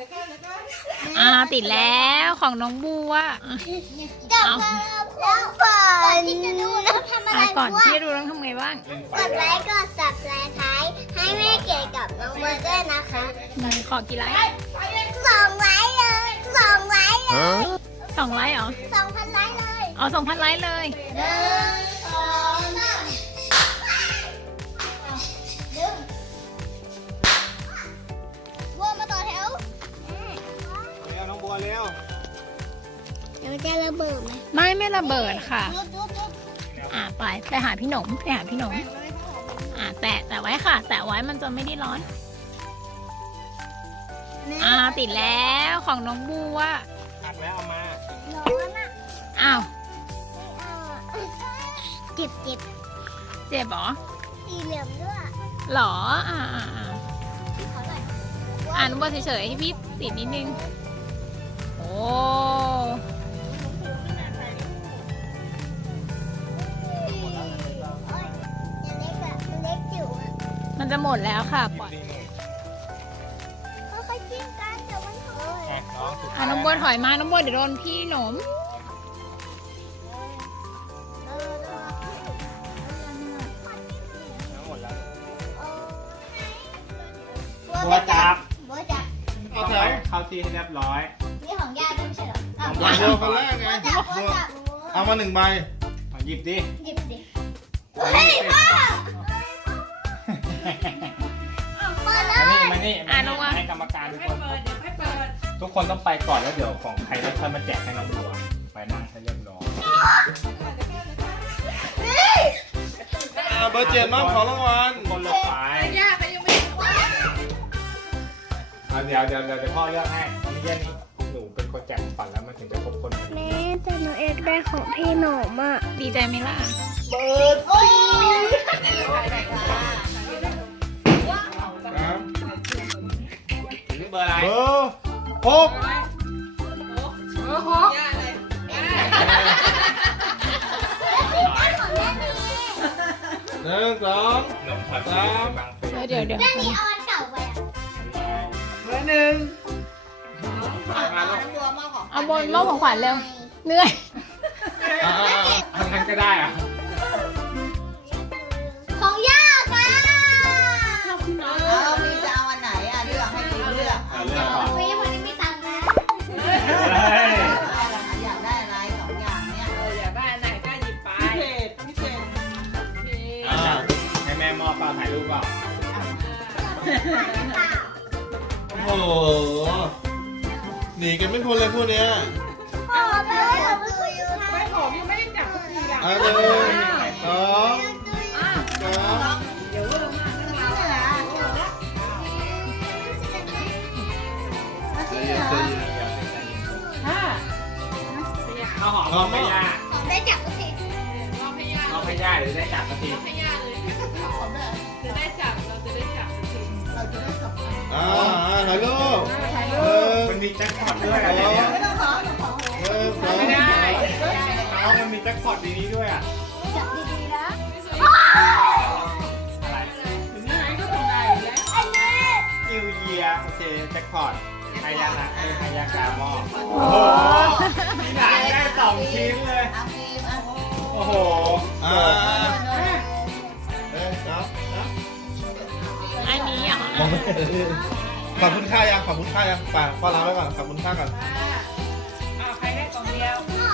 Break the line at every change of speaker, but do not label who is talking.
ติดแล้วของน้องบัว
กับแล้วก่อนที่จะดูนะทำอะไร
ก่อนที่จะดูต้องทำไงบ้าง
กดไลค์กด subscribe ให้แม่เก๋กับน้องเบิร์ดด้วยนะคะ
ขอกี่ไลค์
2 ไลค์เลย2 ไลค์เลย
2 ไลค์เหรอ
2,000 ไลค์เลย
เอา2,000 ไลค์เลย
1 2 3ดึงบัวมาต่อแถว
เร็วน้องบัวเร็ว
เดี๋ยวจะระเบิดไหม
ไม่ระเบิดค่ะ
จุ๊บ
ไปหาพี่หนมแตะไว้ค่ะ แตะไว้มันจะไม่ได้ร้อน ติดแล้วของน้องบัว
หักแล้วเอามา
ร้อนอ่ะ
อ้าว
ไม่เอาอ่ะเจ็บ
เจ็บเหรอ
สีเหลืองด้วย
หรอ
ขอหน่อย
น้องบัวเฉยๆให้พี่ติดนิดนึง โอ้
เล็กอะเล็กจิ๋วอะ
มันจะหมดแล้วค่ะปล่อย
ค่อยๆจิ้มกันเดี๋ยวมันหอย
น้องสุดท้าย
น้องบัวถอยมา น้องบัวเดี๋ยวโดนพี่หนม
น้องหมดแล้ว
บั
บัวจับ
บัวจับ
เอาแถวเข้าที่ให้เรียบร้อย
นี่ของย่าด้วยไม่ใช่เหรออ้าว
บัวเร็วคนแรกไง
บัวจับ
เอามา1 ใบหยิบดิ
หยิบดิเฮ้ยพ่อมาเล
มาย นี่ให้กรรมการทุกคนทุกคนต้องไปก่อนแล้วเดี๋ยวของใครแล้วค่อยมาแจกให้น้องบัวไปนั่งให้เรียบร้อยเบอร์7มอบของรางวัลคนละไปเดี๋ยวพ่อเลือกให้ตอนนี้นี่หนูเป็นคนแจกฝันแล้วมันถึงจะครบคนพอดี
แม่แต่หนูเอกได้ของพี่หนอมอ่ะ
ดีใจไหมล่ะ
เบิร์ดโอ้ย
ครับนี่เบอร์อะไรเบอร์61 2 3
เดี๋ยว
แม่นี่เอาอันเก่าไปอ่ะ
เบอร์1มาแล้ว
เอาบนมอบของขวัญเร็ว เหนื่อย
อันนั้นก็ได้อะ
ของย่าค่ะ
พี่จะเอาอันไหนอ่ะเลือกให้พี่เลือก
เลือกก่อน
ไม่วันนี้ไม่ตังค์นะ
อยากได้อะไร2 อย่างเนี้ย
ให้แม่มอบเปล่าถ่ายรูปเปล่าโอ้โหหนีกันไม่พ้นเลยพวกเนี้ย
พ่อไปเอาไปคุยอยู่ให้
1 2 3 ข้าวหอมมอบให้ย่า
ของได้จับก็สิ
มอบให้ย่าหรือได้จับสักที
เราจะได้จับ
ถ่ายรูปมันมีแจ็คพอตด้วยอะไรเนี่ย
ไม่ต้องขอของ
ไม่ได้เอามันมีแจ็คพอตในนี้ด้วยอ่ะ
จับดีๆนะ
อะไร
อันนี้
นิวเยียโอเคแจ็คพอตให้ยานะให้ยากามอบโอ้โหพี่หลานได้2 ชิ้นเลย
เอาฟิล์มอ่ะ
โอ้โห
อันนี้เหรอ
ขอบคุณค่ายังขอบคุณค่ายังป่าพ่อรับไว้ก่อนขอบคุณค่าก่อน
ใครได้กล่องเดียว
พ่อ